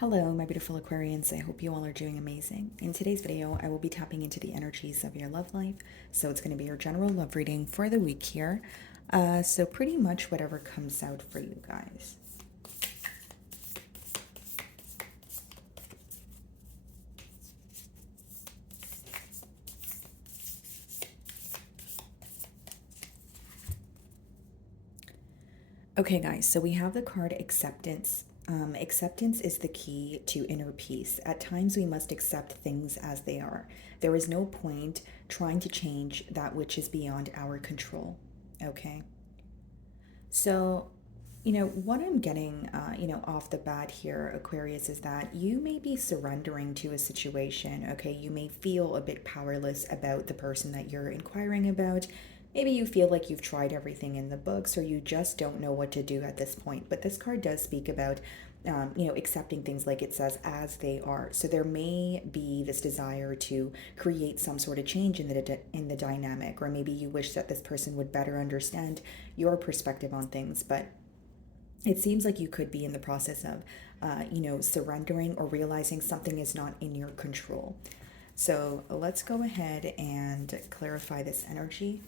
Hello, my beautiful Aquarians. I hope you all are doing amazing. In today's video, I will be tapping into the energies of your love life. So it's going to be your general love reading for the week here. So pretty much whatever comes out for you guys. Okay, guys, so we have the card acceptance. Acceptance is the key to inner peace. At times, we must accept things as they are. There is no point trying to change that which is beyond our control. Okay? So, what I'm getting, off the bat here, Aquarius, is that you may be surrendering to a situation. Okay, you may feel a bit powerless about the person that you're inquiring about. Maybe you feel like you've tried everything in the books, or you just don't know what to do at this point. But this card does speak about, accepting things like it says as they are. So there may be this desire to create some sort of change in the dynamic, or maybe you wish that this person would better understand your perspective on things. But it seems like you could be in the process of, surrendering or realizing something is not in your control. So let's go ahead and clarify this energy.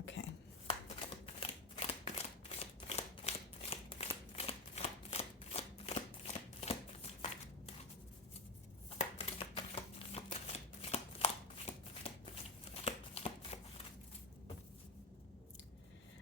Okay.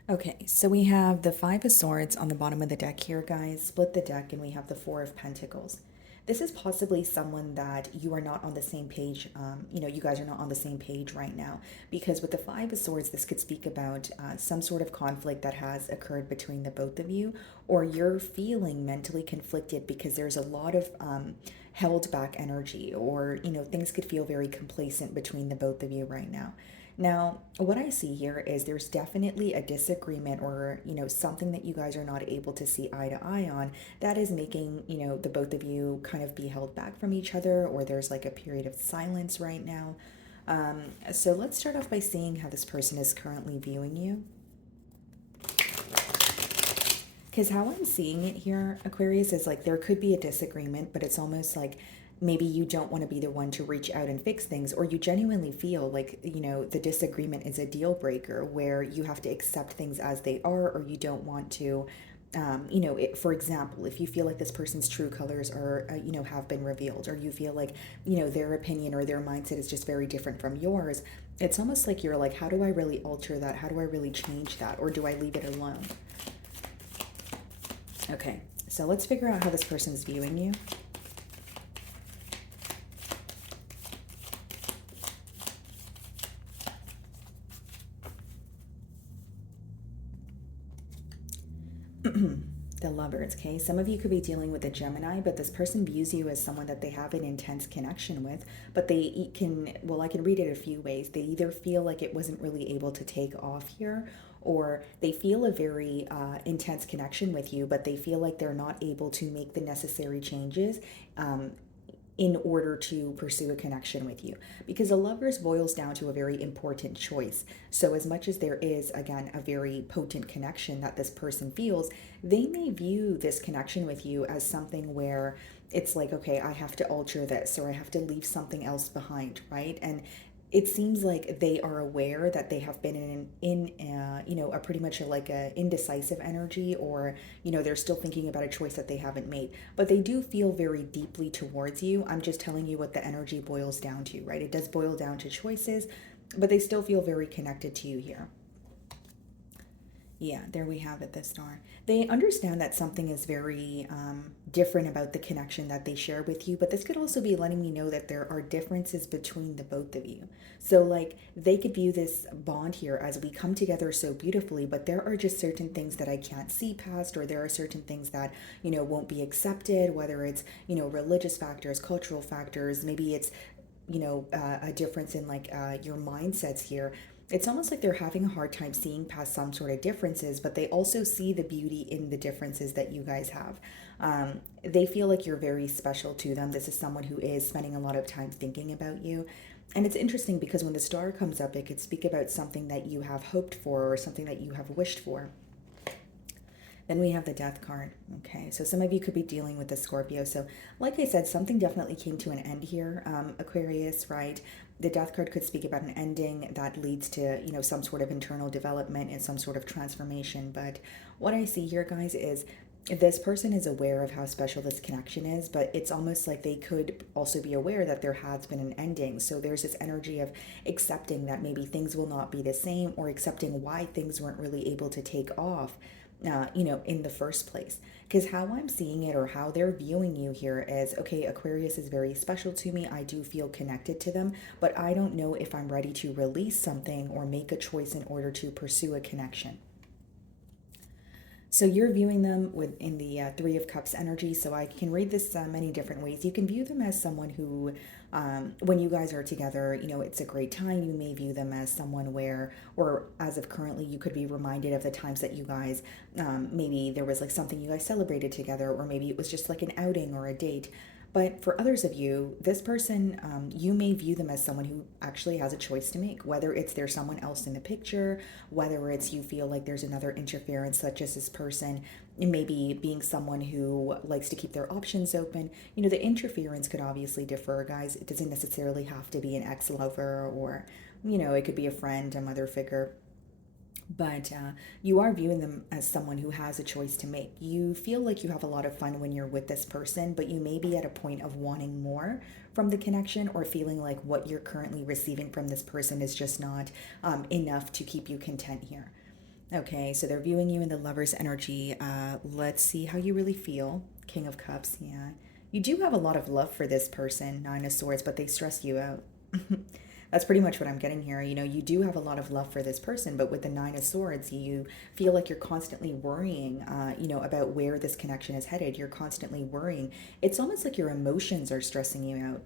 Okay, so we have the Five of Swords on the bottom of the deck here, guys. Split the deck, and we have the Four of Pentacles. This is possibly someone that you are not on the same page. You guys are not on the same page right now, because with the Five of Swords, this could speak about some sort of conflict that has occurred between the both of you, or you're feeling mentally conflicted because there's a lot of held back energy, or things could feel very complacent between the both of you right now. Now, what I see here is there's definitely a disagreement, or, something that you guys are not able to see eye to eye on that is making, the both of you kind of be held back from each other, or there's like a period of silence right now. So let's start off by seeing how this person is currently viewing you. Because how I'm seeing it here, Aquarius, is like there could be a disagreement, but it's almost like maybe you don't want to be the one to reach out and fix things, or you genuinely feel like, the disagreement is a deal breaker where you have to accept things as they are, or you don't want to. For example, if you feel like this person's true colors are, have been revealed, or you feel like, their opinion or their mindset is just very different from yours, it's almost like you're like, how do I really alter that? How do I really change that? Or do I leave it alone? Okay, so let's figure out how this person's viewing you. The Lovers, okay? Some of you could be dealing with a Gemini, but this person views you as someone that they have an intense connection with, but they can, well, I can read it a few ways. They either feel like it wasn't really able to take off here, or they feel a very intense connection with you, but they feel like they're not able to make the necessary changes in order to pursue a connection with you, because a Lovers boils down to a very important choice. So as much as there is, again, a very potent connection that this person feels, they may view this connection with you as something where it's like, okay, I have to alter this, or I have to leave something else behind, right? And it seems like they are aware that they have been a pretty much like a indecisive energy, or they're still thinking about a choice that they haven't made, but they do feel very deeply towards you. I'm just telling you what the energy boils down to, right? It does boil down to choices, but they still feel very connected to you here. Yeah, there we have it, the star. They understand that something is very different about the connection that they share with you, but this could also be letting me know that there are differences between the both of you. So, like, they could view this bond here as we come together so beautifully, but there are just certain things that I can't see past, or there are certain things that, won't be accepted, whether it's, religious factors, cultural factors, maybe it's, a difference in like your mindsets here. It's almost like they're having a hard time seeing past some sort of differences, but they also see the beauty in the differences that you guys have. They feel like you're very special to them. This is someone who is spending a lot of time thinking about you. And it's interesting because when the star comes up, it could speak about something that you have hoped for, or something that you have wished for. Then we have the Death card. Okay, so some of you could be dealing with the Scorpio. So, like I said, something definitely came to an end here, Aquarius, right? The Death card could speak about an ending that leads to, some sort of internal development and some sort of transformation. But what I see here, guys, is this person is aware of how special this connection is, but it's almost like they could also be aware that there has been an ending. So there's this energy of accepting that maybe things will not be the same, or accepting why things weren't really able to take off, in the first place. Because how I'm seeing it, or how they're viewing you here, is okay, Aquarius is very special to me. I do feel connected to them, but I don't know if I'm ready to release something or make a choice in order to pursue a connection. So you're viewing them within the Three of Cups energy. So I can read this many different ways. You can view them as someone who, when you guys are together, it's a great time. You may view them as someone where, or as of currently, you could be reminded of the times that you guys, maybe there was like something you guys celebrated together, or maybe it was just like an outing or a date. But for others of you, this person, you may view them as someone who actually has a choice to make, whether it's there's someone else in the picture, whether it's you feel like there's another interference, such as this person maybe being someone who likes to keep their options open. The interference could obviously differ, guys. It doesn't necessarily have to be an ex-lover, or, it could be a friend, a mother figure, but you are viewing them as someone who has a choice to make. You feel like you have a lot of fun when you're with this person, but you may be at a point of wanting more from the connection, or feeling like what you're currently receiving from this person is just not enough to keep you content here. Okay, so they're viewing you in the Lover's energy. Let's see how you really feel. King of Cups, yeah. You do have a lot of love for this person, Nine of Swords, but they stress you out. That's pretty much what I'm getting here. You do have a lot of love for this person, but with the Nine of Swords, you feel like you're constantly worrying, about where this connection is headed. You're constantly worrying. It's almost like your emotions are stressing you out,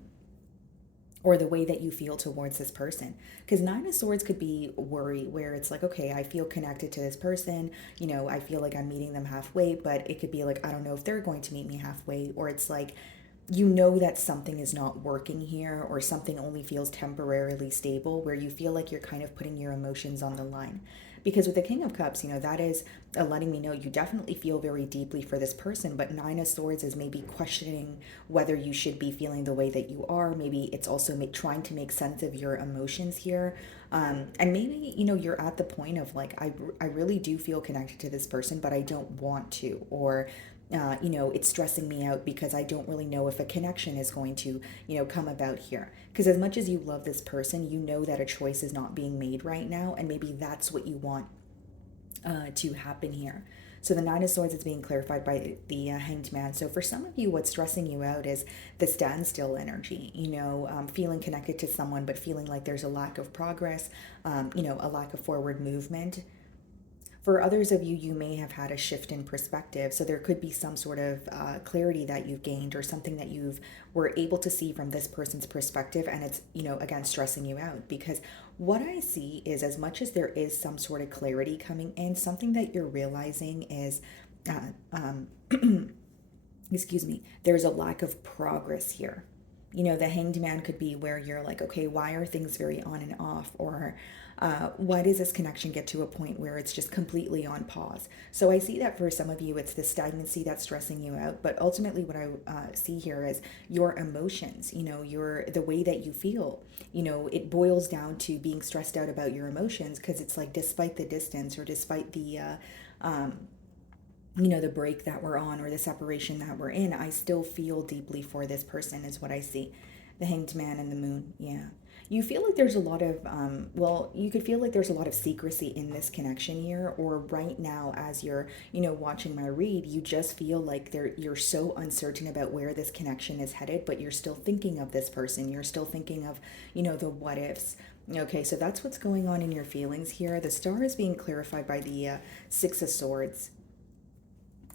or the way that you feel towards this person. Because Nine of Swords could be worry, where it's like, okay, I feel connected to this person, I feel like I'm meeting them halfway, but it could be like, I don't know if they're going to meet me halfway, or it's like, that something is not working here, or something only feels temporarily stable, where you feel like you're kind of putting your emotions on the line. Because with the King of Cups, that is letting me know you definitely feel very deeply for this person, but Nine of Swords is maybe questioning whether you should be feeling the way that you are. Maybe it's also trying to make sense of your emotions here. And maybe, you're at the point of like, I really do feel connected to this person, but I don't want to, or it's stressing me out because I don't really know if a connection is going to, come about here. Because as much as you love this person, you know that a choice is not being made right now, and maybe that's what you want to happen here. So the Nine of Swords is being clarified by the Hanged Man. So for some of you, what's stressing you out is the standstill energy, feeling connected to someone, but feeling like there's a lack of progress, a lack of forward movement. For others of you, you may have had a shift in perspective. So there could be some sort of clarity that you've gained, or something that you've were able to see from this person's perspective. And it's, again, stressing you out. Because what I see is, as much as there is some sort of clarity coming in, something that you're realizing is, excuse me, there's a lack of progress here. The Hanged Man could be where you're like, okay, why are things very on and off? Or why does this connection get to a point where it's just completely on pause? So I see that for some of you, it's the stagnancy that's stressing you out. But ultimately, what I see here is your emotions, the way that you feel. It boils down to being stressed out about your emotions, because it's like, despite the distance, or despite the the break that we're on, or the separation that we're in, I still feel deeply for this person, is what I see. The Hanged Man and the Moon, yeah. You feel like there's a lot of, you could feel like there's a lot of secrecy in this connection here, or right now, as you're, watching my read, you just feel like you're so uncertain about where this connection is headed, but you're still thinking of this person. You're still thinking of, the what ifs. Okay, so that's what's going on in your feelings here. The Star is being clarified by the Six of Swords.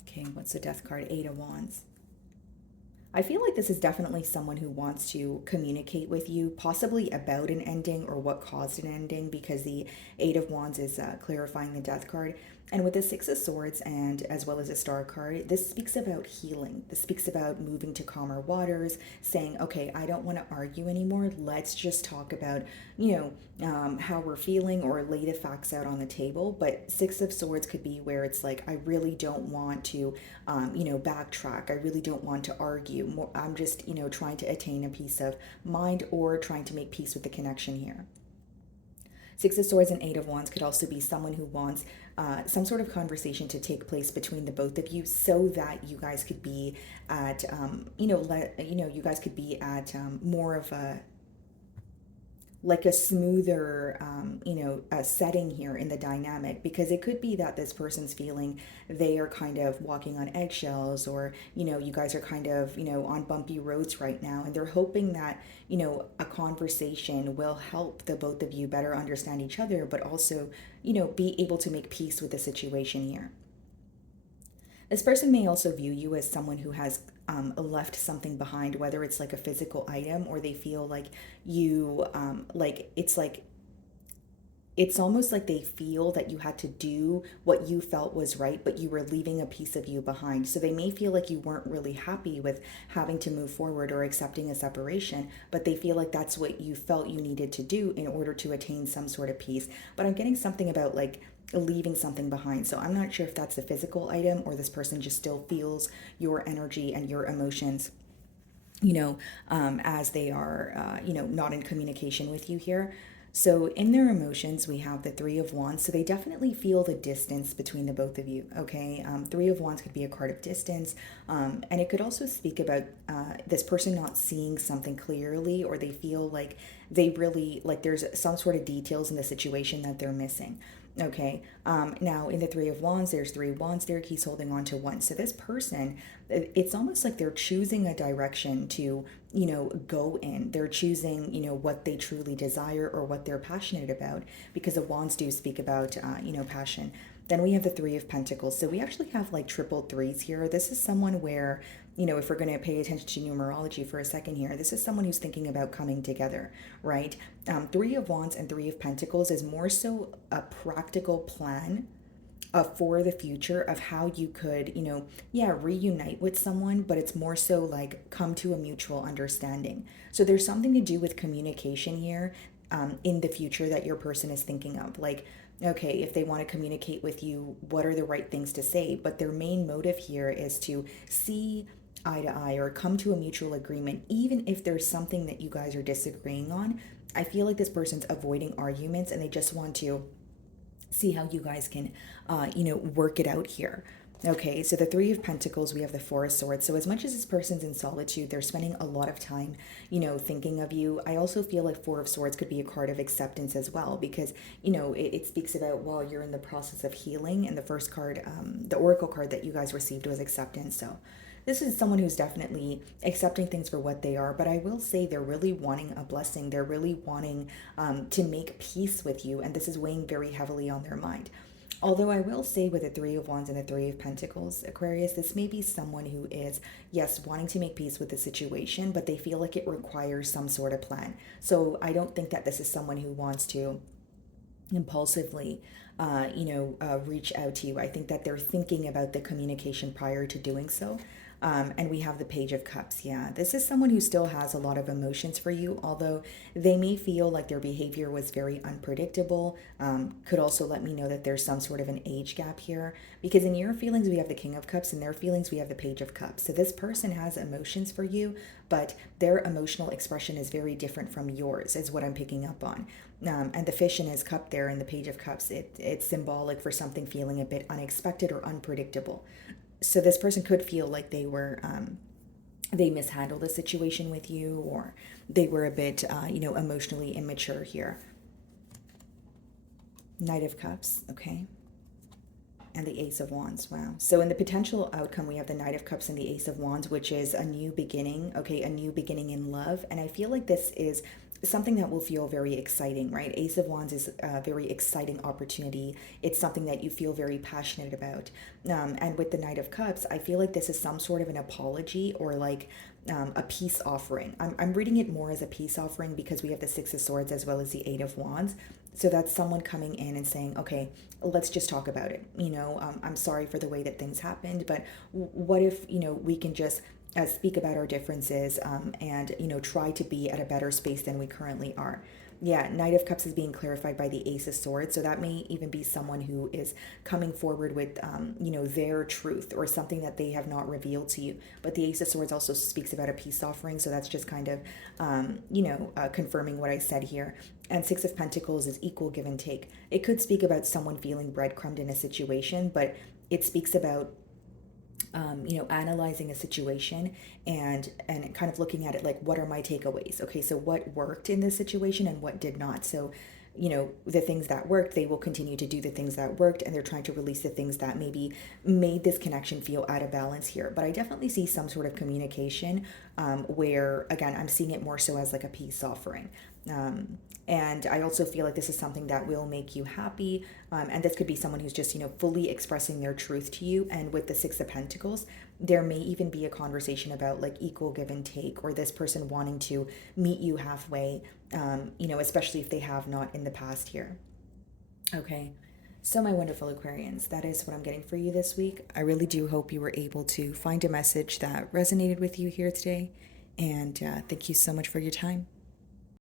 Okay, what's the Death card? Eight of Wands. I feel like this is definitely someone who wants to communicate with you, possibly about an ending or what caused an ending, because the Eight of Wands is clarifying the Death card. And with the Six of Swords and as well as a Star card, this speaks about healing. This speaks about moving to calmer waters, saying, okay, I don't want to argue anymore. Let's just talk about, how we're feeling or lay the facts out on the table. But Six of Swords could be where it's like, I really don't want to, backtrack. I really don't want to argue. More, I'm just, trying to attain a peace of mind or trying to make peace with the connection here. Six of Swords and Eight of Wands could also be someone who wants some sort of conversation to take place between the both of you, so that you guys could be at, you guys could be at more of a like a smoother a setting here in the dynamic, because it could be that this person's feeling they are kind of walking on eggshells, or you guys are kind of on bumpy roads right now, and they're hoping that a conversation will help the both of you better understand each other, but also be able to make peace with the situation here. This person may also view you as someone who has left something behind, whether it's like a physical item, or they feel like you, it's almost like they feel that you had to do what you felt was right, but you were leaving a piece of you behind. So they may feel like you weren't really happy with having to move forward or accepting a separation, but they feel like that's what you felt you needed to do in order to attain some sort of peace. But I'm getting something about like leaving something behind. So I'm not sure if that's the physical item, or this person just still feels your energy and your emotions, as they are, not in communication with you here. So in their emotions, we have the Three of Wands. So they definitely feel the distance between the both of you. Okay. Three of Wands could be a card of distance. And it could also speak about this person not seeing something clearly, or they feel like they really, like there's some sort of details in the situation that they're missing. Okay. Now in the Three of Wands, there's three wands there. He's holding on to one. So this person, it's almost like they're choosing a direction to, go in. They're choosing, what they truly desire or what they're passionate about, because the wands do speak about, passion. Then we have the Three of Pentacles. So we actually have like triple threes here. This is someone where, if we're going to pay attention to numerology for a second here, this is someone who's thinking about coming together, right? Three of Wands and Three of Pentacles is more so a practical plan for the future of how you could, reunite with someone, but it's more so like come to a mutual understanding. So there's something to do with communication here in the future that your person is thinking of. Like, okay, if they want to communicate with you, what are the right things to say? But their main motive here is to see eye to eye or come to a mutual agreement, even if there's something that you guys are disagreeing on. I feel like this person's avoiding arguments, and they just want to see how you guys can, work it out here. Okay, so the Three of Pentacles, we have the Four of Swords. So as much as this person's in solitude, they're spending a lot of time, thinking of you. I also feel like Four of Swords could be a card of acceptance as well, because, it speaks about while you're in the process of healing. And the first card, the Oracle card that you guys received was acceptance. So this is someone who's definitely accepting things for what they are, but I will say they're really wanting a blessing. They're really wanting to make peace with you, and this is weighing very heavily on their mind. Although I will say with the Three of Wands and the Three of Pentacles, Aquarius, this may be someone who is, yes, wanting to make peace with the situation, but they feel like it requires some sort of plan. So I don't think that this is someone who wants to impulsively reach out to you. I think that they're thinking about the communication prior to doing so. And we have the Page of Cups. Yeah, this is someone who still has a lot of emotions for you, although they may feel like their behavior was very unpredictable. Could also let me know that there's some sort of an age gap here, because in your feelings, we have the King of Cups, and their feelings, we have the Page of Cups. So this person has emotions for you, but their emotional expression is very different from yours, is what I'm picking up on. And the fish in his cup there in the Page of Cups, it's symbolic for something feeling a bit unexpected or unpredictable. So this person could feel like they were, they mishandled the situation with you, or they were a bit, emotionally immature here. Knight of Cups, okay. And the Ace of Wands, wow. So in the potential outcome, we have the Knight of Cups and the Ace of Wands, which is a new beginning, okay, a new beginning in love. And I feel like this is something that will feel very exciting, right? Ace of Wands is a very exciting opportunity. It's something that you feel very passionate about. And with the Knight of Cups, I feel like this is some sort of an apology, or like a peace offering. I'm reading it more as a peace offering, because we have the Six of Swords as well as the Eight of Wands. So that's someone coming in and saying, okay, let's just talk about it. I'm sorry for the way that things happened, but what if, we can just speak about our differences, and, try to be at a better space than we currently are. Yeah, Knight of Cups is being clarified by the Ace of Swords, so that may even be someone who is coming forward with, their truth or something that they have not revealed to you. But the Ace of Swords also speaks about a peace offering, so that's just kind of, confirming what I said here. And Six of Pentacles is equal give and take. It could speak about someone feeling breadcrumbed in a situation, but it speaks about analyzing a situation and kind of looking at it like, what are my takeaways? Okay, so what worked in this situation and what did not? So, the things that worked, they will continue to do the things that worked, and they're trying to release the things that maybe made this connection feel out of balance here. But I definitely see some sort of communication, where, again, I'm seeing it more so as like a peace offering. And I also feel like this is something that will make you happy. And this could be someone who's just, fully expressing their truth to you. And with the Six of Pentacles, there may even be a conversation about like equal give and take, or this person wanting to meet you halfway, especially if they have not in the past here. Okay. So, my wonderful Aquarians, that is what I'm getting for you this week. I really do hope you were able to find a message that resonated with you here today. And thank you so much for your time.